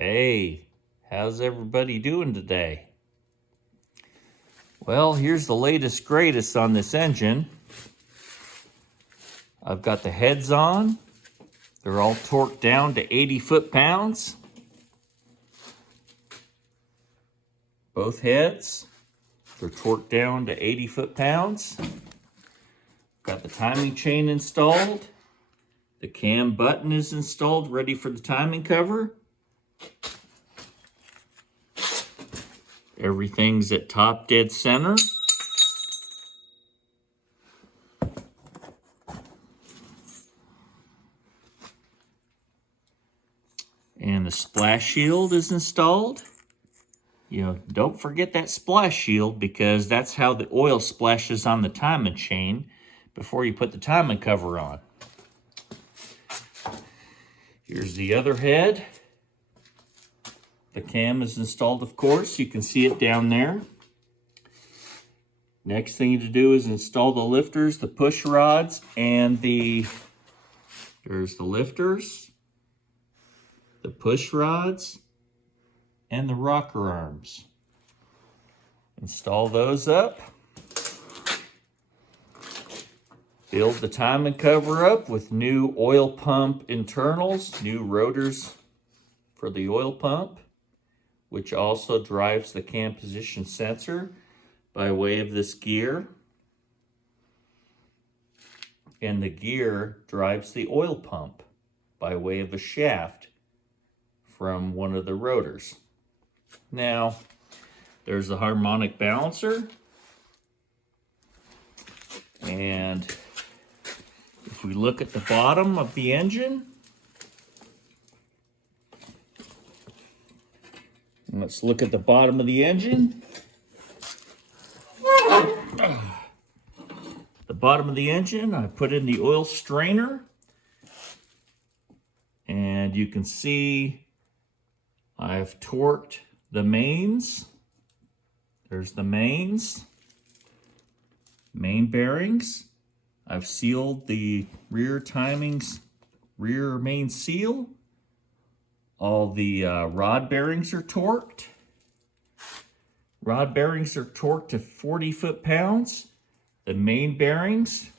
Hey, how's everybody doing today? Well, here's the latest greatest on this engine. I've got the heads on. They're all torqued down to 80 foot-pounds. Both heads, they're torqued down to 80 foot-pounds. Got the timing chain installed. The cam button is installed, ready for the timing cover. Everything's at top dead center. And the splash shield is installed. Don't forget that splash shield because that's how the oil splashes on the timing chain before you put the timing cover on. Here's the other head. The cam is installed, of course. You can see it down there. Next thing to do is install the lifters, the push rods, and there's the lifters, the push rods, and the rocker arms. Install those up. Build the timing cover up with new oil pump internals, new rotors for the oil pump, which also drives the cam position sensor by way of this gear. And the gear drives the oil pump by way of a shaft from one of the rotors. Now, there's the harmonic balancer. And if we look at the bottom of the engine, let's look at the bottom of the engine. The bottom of the engine, I put in the oil strainer. And you can see I've torqued the mains. There's the mains. Main bearings. I've sealed the rear main seal. All the rod bearings are torqued. Rod bearings are torqued to 40 foot-pounds. The main bearings,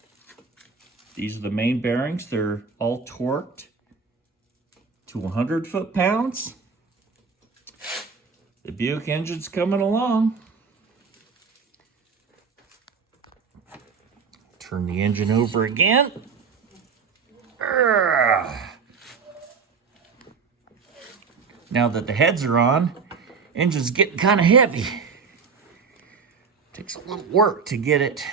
these are the main bearings. They're all torqued to 100 foot-pounds. The Buick engine's coming along. Turn the engine over again. Now that the heads are on, engine's getting kind of heavy. Takes a little work to get it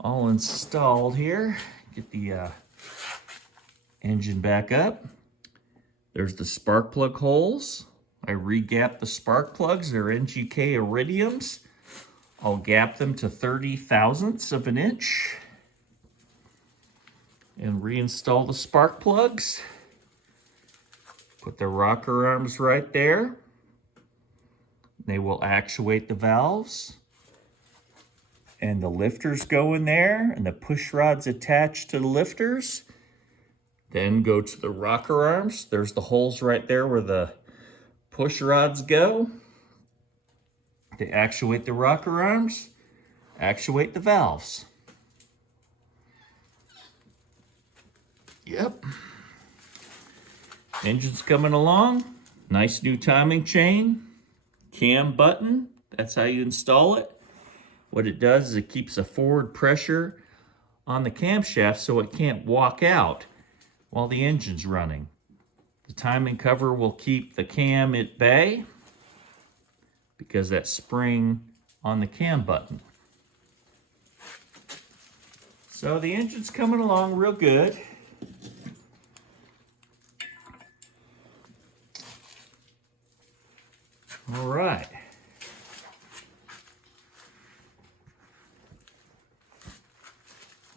all installed here. Get the engine back up. There's the spark plug holes. I re-gapped the spark plugs. They're NGK iridiums. I'll gap them to 30 thousandths of an inch and reinstall the spark plugs. Put the rocker arms right there. They will actuate the valves. And the lifters go in there, and the push rods attached to the lifters. Then go to the rocker arms. There's the holes right there where the push rods go. They actuate the rocker arms, actuate the valves. Yep. Engine's coming along. Nice new timing chain. Cam button. That's how you install it. What it does is it keeps a forward pressure on the camshaft so it can't walk out while the engine's running. The timing cover will keep the cam at bay because that spring on the cam button. So the engine's coming along real good. All right.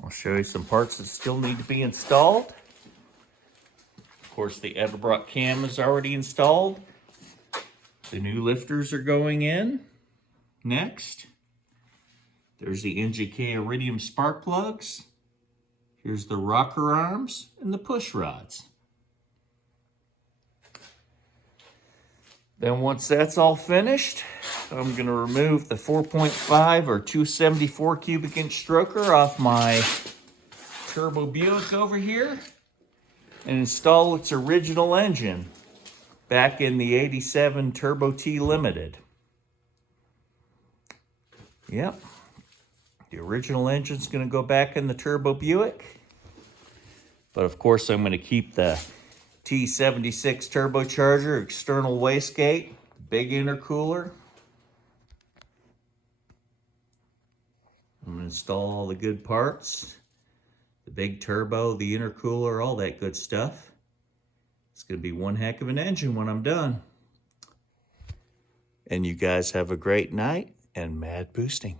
I'll show you some parts that still need to be installed. Of course, the Edelbrock cam is already installed. The new lifters are going in next. There's the NGK iridium spark plugs. Here's the rocker arms and the push rods. Then once that's all finished, I'm gonna remove the 4.5 or 274 cubic inch stroker off my turbo Buick over here and install its original engine back in the 87 Turbo T Limited. Yep, the original engine's gonna go back in the turbo Buick. But of course I'm gonna keep the T76 turbocharger, external wastegate, big intercooler. I'm gonna install all the good parts, the big turbo, the intercooler, all that good stuff. It's gonna be one heck of an engine when I'm done. And you guys have a great night and mad boosting.